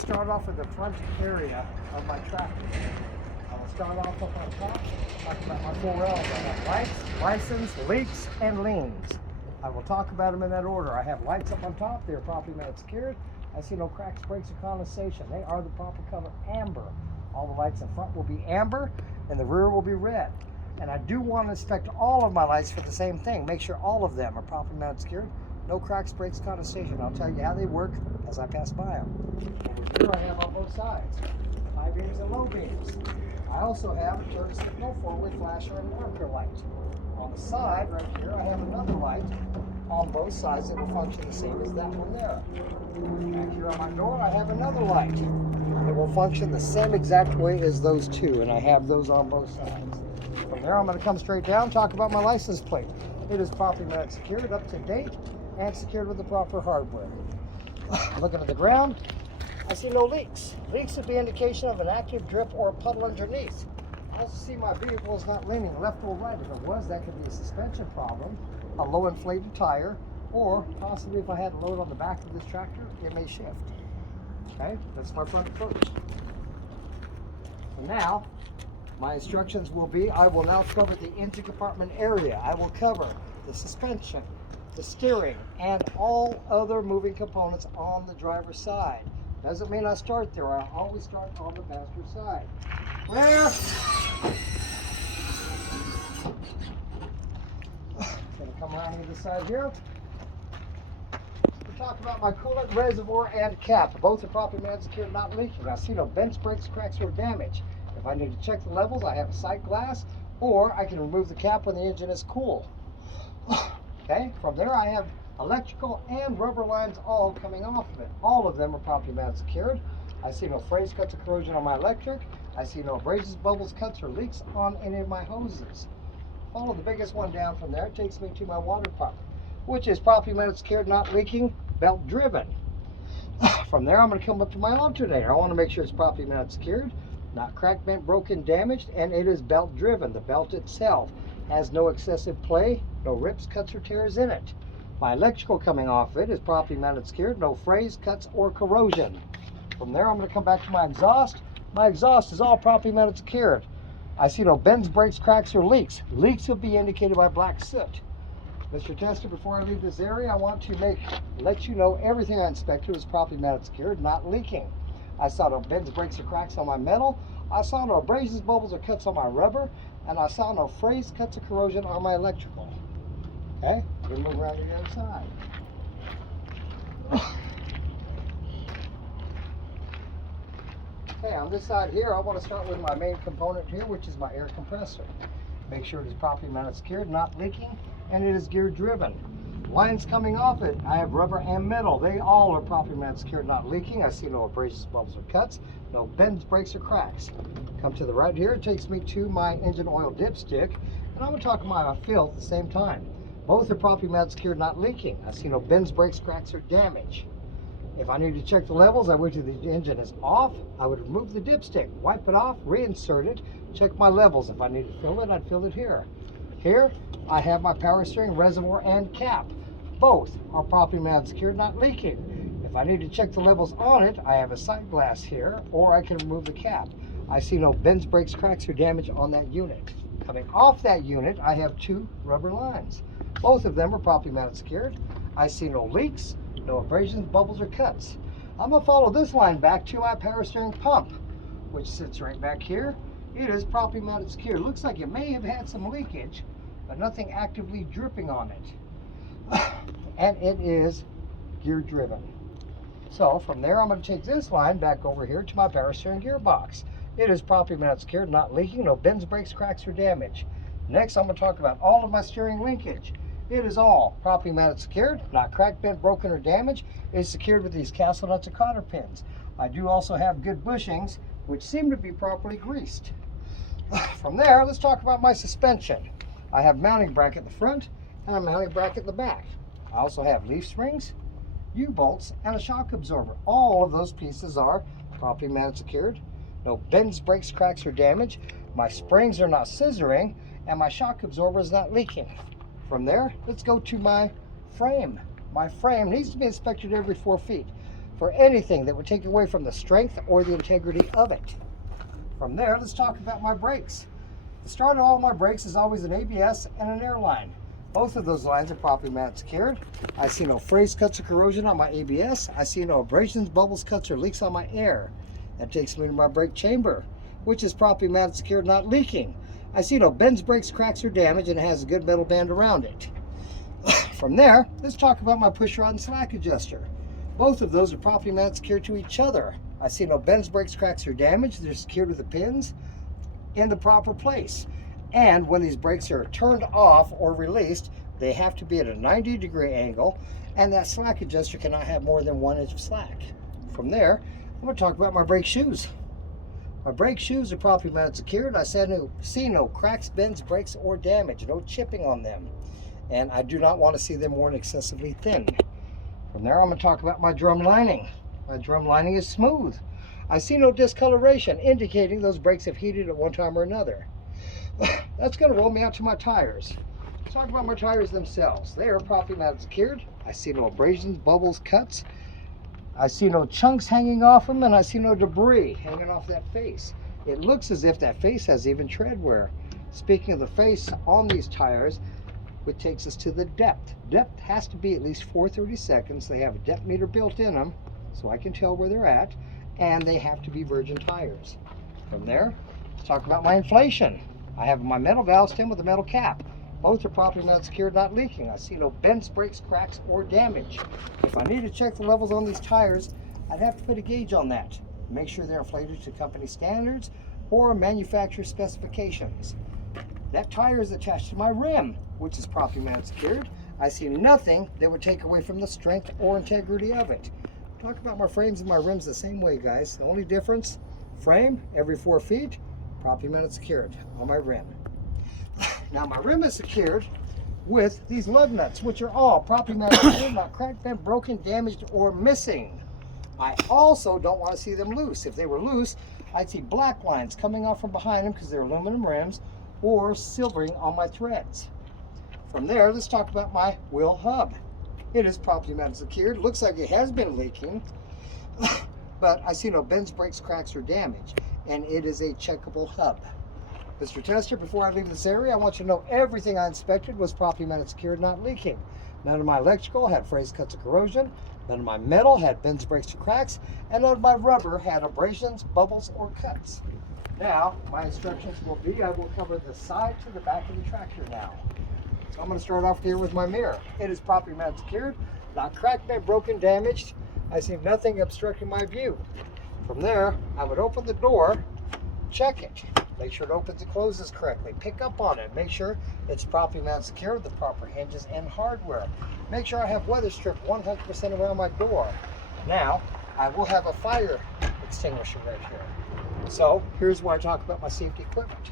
Start off with the front area of my tractor. I will start off up on top, talk about my 4Ls. I have lights, license, leaks, and liens. I will talk about them in that order. I have lights up on top, they are properly mounted secured. I see no cracks, breaks, or condensation. They are the proper color amber. All the lights in front will be amber, and the rear will be red. And I do want to inspect all of my lights for the same thing. Make sure all of them are properly mounted secured. No cracks, breaks, condensation. I'll tell you how they work as I pass by them. Over here I have on both sides, high beams and low beams. I also have a turn signal, four-way flasher, and marker light. On the side, right here, I have another light on both sides that will function the same as that one there. Back here on my door, I have another light that will function the same exact way as those two, and I have those on both sides. From there, I'm going to come straight down, talk about my license plate. It is properly mounted, secured, up to date, and secured with the proper hardware. Looking at the ground, I see no leaks. Leaks would be indication of an active drip or a puddle underneath. I also see my vehicle is not leaning left or right. If it was, that could be a suspension problem, a low inflated tire, or possibly if I had a load on the back of this tractor, it may shift. Okay, that's my front approach. Now, my instructions will be, I will now cover the engine compartment area. I will cover the suspension, the steering, and all other moving components on the driver's side. Doesn't mean I start there. I always start on the passenger side. Where? Gonna come around to the side here. We'll talk about my coolant reservoir and cap. Both are properly mounted, secured, not leaking. I see no bends, breaks, cracks, or damage. If I need to check the levels, I have a sight glass, or I can remove the cap when the engine is cool. Okay, from there I have electrical and rubber lines all coming off of it. All of them are properly mounted, secured. I see no frays, cuts, or corrosion on my electric. I see no abrasions, bubbles, cuts, or leaks on any of my hoses. Follow the biggest one down from there. It takes me to my water pump, which is properly mounted, secured, not leaking, belt driven. From there, I'm going to come up to my alternator. I want to make sure it's properly mounted, secured, not cracked, bent, broken, damaged, and it is belt driven. The belt itself has no excessive play, no rips, cuts, or tears in it. My electrical coming off it is properly mounted, secured, no frays, cuts, or corrosion. From there, I'm going to come back to my exhaust. My exhaust is all properly mounted, secured. I see no bends, breaks, cracks, or leaks. Leaks will be indicated by black soot. Mr. Tester, before I leave this area, I want to let you know everything I inspected was properly mounted, secured, not leaking. I saw no bends, breaks, or cracks on my metal. I saw no abrasions, bubbles, or cuts on my rubber. And I saw no frays, cuts, or corrosion on my electrical. Okay, we're going to move around to the other side. Okay, on this side here, I want to start with my main component here, which is my air compressor. Make sure it is properly mounted, secured, not leaking, and it is gear driven. Lines coming off it, I have rubber and metal. They all are properly mounted, secured, not leaking. I see no abrasions, bubbles, or cuts, no bends, breaks, or cracks. Come to the right here, it takes me to my engine oil dipstick, and I'm going to talk about my filth at the same time. Both are properly mounted, secured, not leaking. I see no bends, breaks, cracks, or damage. If I need to check the levels, I wait till the engine is off. I would remove the dipstick, wipe it off, reinsert it, check my levels. If I need to fill it, I'd fill it here. Here, I have my power steering reservoir and cap. Both are properly mounted, secured, not leaking. If I need to check the levels on it, I have a sight glass here, or I can remove the cap. I see no bends, breaks, cracks, or damage on that unit. Coming off that unit, I have two rubber lines. Both of them are properly mounted, secured. I see no leaks, no abrasions, bubbles, or cuts. I'm going to follow this line back to my power steering pump, which sits right back here. It is properly mounted, secured. Looks like it may have had some leakage, but nothing actively dripping on it. And it is gear driven. So from there, I'm going to take this line back over here to my power steering gearbox. It is properly mounted, secured, not leaking, no bends, breaks, cracks, or damage. Next, I'm going to talk about all of my steering linkage. It is all properly mounted, secured, not cracked, bent, broken, or damaged. It is secured with these castle nuts and cotter pins. I do also have good bushings, which seem to be properly greased. From there, let's talk about my suspension. I have mounting bracket at the front and a mounting bracket at the back. I also have leaf springs, U-bolts, and a shock absorber. All of those pieces are properly mounted, secured. No bends, breaks, cracks, or damage. My springs are not scissoring, and my shock absorber is not leaking. From there, let's go to my frame. My frame needs to be inspected every 4 feet. for anything that would take away from the strength or the integrity of it. From there, let's talk about my brakes. The start of all my brakes is always an ABS and an air line. Both of those lines are properly mounted secured. I see no frays, cuts, or corrosion on my ABS. I see no abrasions, bubbles, cuts, or leaks on my air. That takes me to my brake chamber, which is properly mounted secured, not leaking. I see no bends, breaks, cracks, or damage, and it has a good metal band around it. From there, let's talk about my push rod and slack adjuster. Both of those are properly mounted secured to each other. I see no bends, breaks, cracks, or damage. They're secured with the pins in the proper place. And when these brakes are turned off or released, they have to be at a 90-degree angle, and that slack adjuster cannot have more than 1 inch of slack. From there, I'm going to talk about my brake shoes. My brake shoes are properly mounted secured. I see no cracks, bends, breaks, or damage, no chipping on them. And I do not want to see them worn excessively thin. From there, I'm going to talk about my drum lining. My drum lining is smooth. I see no discoloration, indicating those brakes have heated at one time or another. That's going to roll me out to my tires. Let's talk about my tires themselves. They are properly mounted secured. I see no abrasions, bubbles, cuts. I see no chunks hanging off them, and I see no debris hanging off that face. It looks as if that face has even tread wear. Speaking of the face on these tires, which takes us to the depth. Depth has to be at least 4/32. They have a depth meter built in them, so I can tell where they're at, and they have to be virgin tires. From there, let's talk about my inflation. I have my metal valve stem with a metal cap. Both are properly mounted secured, not leaking. I see no bends, breaks, cracks, or damage. If I need to check the levels on these tires, I'd have to put a gauge on that. Make sure they're inflated to company standards or manufacturer specifications. That tire is attached to my rim, which is properly mounted secured. I see nothing that would take away from the strength or integrity of it. Talk about my frames and my rims the same way, guys. The only difference, frame every 4 feet, properly mounted secured on my rim. Now my rim is secured with these lug nuts, which are all properly mounted secured, not cracked, bent, broken, damaged, or missing. I also don't want to see them loose. If they were loose, I'd see black lines coming off from behind them because they're aluminum rims, or silvering on my threads. From there, let's talk about my wheel hub. It is properly mounted secured. Looks like it has been leaking, but I see no bends, breaks, cracks, or damage, and it is a checkable hub. Mr. Tester, before I leave this area, I want you to know everything I inspected was properly mounted secured, not leaking. None of my electrical had frays, cuts, or corrosion. None of my metal had bends, breaks, or cracks, and none of my rubber had abrasions, bubbles, or cuts. Now, my instructions will be, I will cover the side to the back of the tractor now. So I'm going to start off here with my mirror. It is properly mounted secured, not cracked, bent, broken, damaged. I see nothing obstructing my view. From there, I would open the door, check it, make sure it opens and closes correctly, pick up on it, make sure it's properly mounted secured with the proper hinges and hardware. Make sure I have weather stripped 100% around my door. Now, I will have a fire extinguisher right here. So here's where I talk about my safety equipment.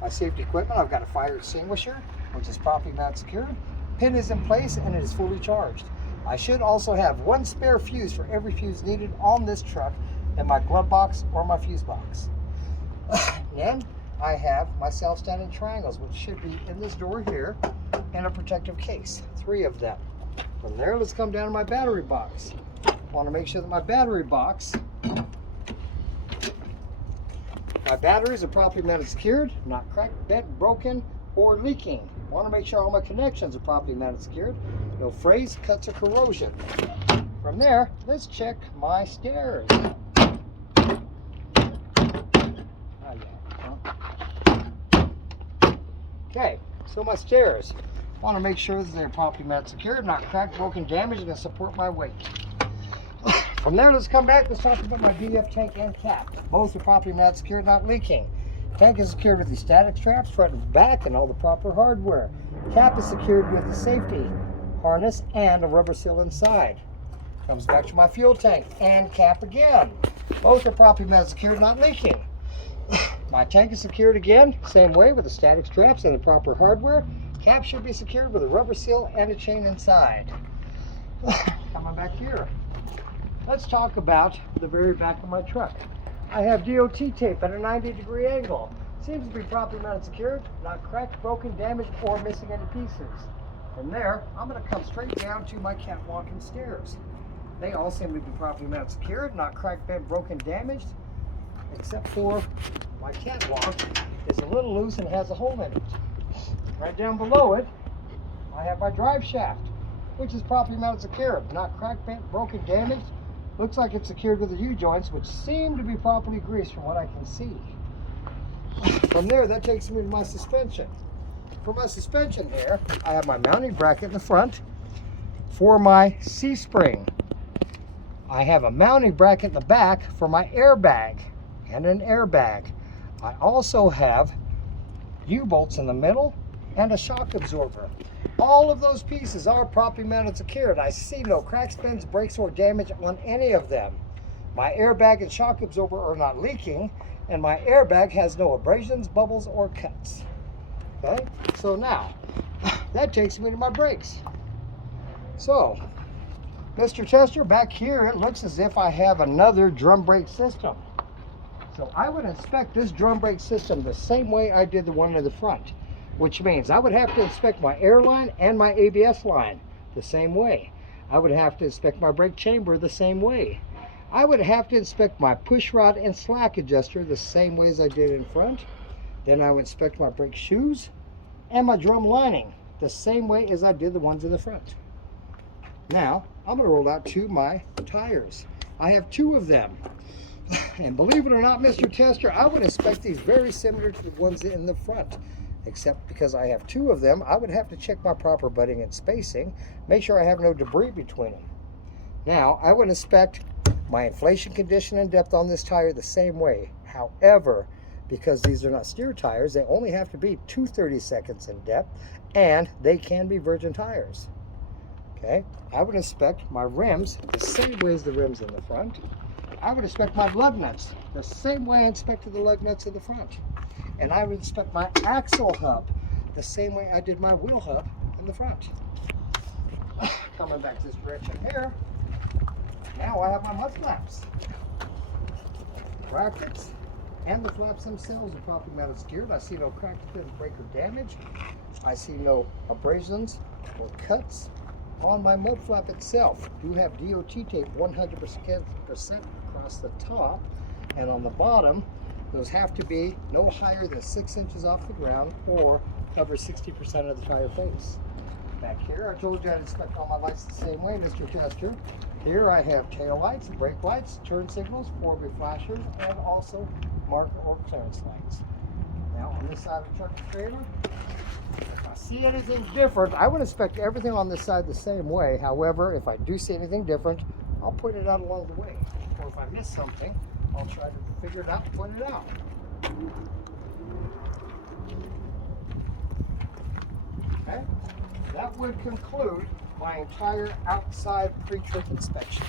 My safety equipment, I've got a fire extinguisher, which is properly mounted secured. Pin is in place and it is fully charged. I should also have 1 spare fuse for every fuse needed on this truck in my glove box or my fuse box. And I have my self-standing triangles, which should be in this door here, in a protective case, 3 of them. From there, let's come down to my battery box. I want to make sure that my batteries are properly mounted secured, not cracked, bent, broken, or leaking. I want to make sure all my connections are properly mounted secured, no frays, cuts, or corrosion. From there, let's check my stairs. Okay, so my stairs, I want to make sure that they're properly mounted secured, not cracked, broken, damaged, and support my weight. From there, let's come back. Let's talk about my DF tank and cap. Both are properly mounted secured, not leaking. Tank is secured with the static straps, front and back, and all the proper hardware. Cap is secured with the safety harness and a rubber seal inside. Comes back to my fuel tank and cap again. Both are properly mounted secured, not leaking. My tank is secured again, same way, with the static straps and the proper hardware. Cap should be secured with a rubber seal and a chain inside. Coming back here, let's talk about the very back of my truck. I have DOT tape at a 90-degree angle. Seems to be properly mounted secured, not cracked, broken, damaged, or missing any pieces. From there, I'm going to come straight down to my catwalk and stairs. They all seem to be properly mounted secured, not cracked, bent, broken, damaged, except for my catwalk is a little loose and has a hole in it. Right down below it, I have my drive shaft, which is properly mounted secured, not cracked, bent, broken, damaged. Looks like it's secured with the U-joints, which seem to be properly greased from what I can see. From there, that takes me to my suspension. For my suspension here, I have my mounting bracket in the front for my C-spring. I have a mounting bracket in the back for my airbag and an airbag. I also have U-bolts in the middle and a shock absorber. All of those pieces are properly mounted secured. I see no cracks, bends, breaks, or damage on any of them. My airbag and shock absorber are not leaking, and my airbag has no abrasions, bubbles, or cuts. Okay, so now that takes me to my brakes. So, Mr. Tester, back here it looks as if I have another drum brake system. So I would inspect this drum brake system the same way I did the one in the front, which means I would have to inspect my air line and my ABS line the same way. I would have to inspect my brake chamber the same way. I would have to inspect my push rod and slack adjuster the same way as I did in front. Then I would inspect my brake shoes and my drum lining the same way as I did the ones in the front. Now, I'm going to roll out to my tires. I have 2 of them. And believe it or not, Mr. Tester, I would inspect these very similar to the ones in the front. Except because I have 2 of them, I would have to check my proper butting and spacing, make sure I have no debris between them. Now, I would inspect my inflation condition and depth on this tire the same way. However, because these are not steer tires, they only have to be 2/32 seconds in depth, and they can be virgin tires. Okay, I would inspect my rims the same way as the rims in the front. I would inspect my lug nuts the same way I inspected the lug nuts in the front. And I would inspect my axle hub the same way I did my wheel hub in the front. Coming back this direction here, now I have my mud flaps. Brackets and the flaps themselves are properly mounted secured. I see no cracks, bends, break, or damage. I see no abrasions or cuts on my mud flap itself. I do have DOT tape 100% across the top, and on the bottom, those have to be no higher than 6 inches off the ground or cover 60% of the tire face. Back here, I told you I'd inspect all my lights the same way, Mr. Tester. Here I have tail lights, brake lights, turn signals, four-way flashers, and also marker or clearance lights. Now on this side of the truck and trailer, if I see anything different, I would inspect everything on this side the same way. However, if I do see anything different, I'll point it out along the way. Or if I miss something, I'll try to figure it out and point it out. Okay, that would conclude my entire outside pre-trip inspection.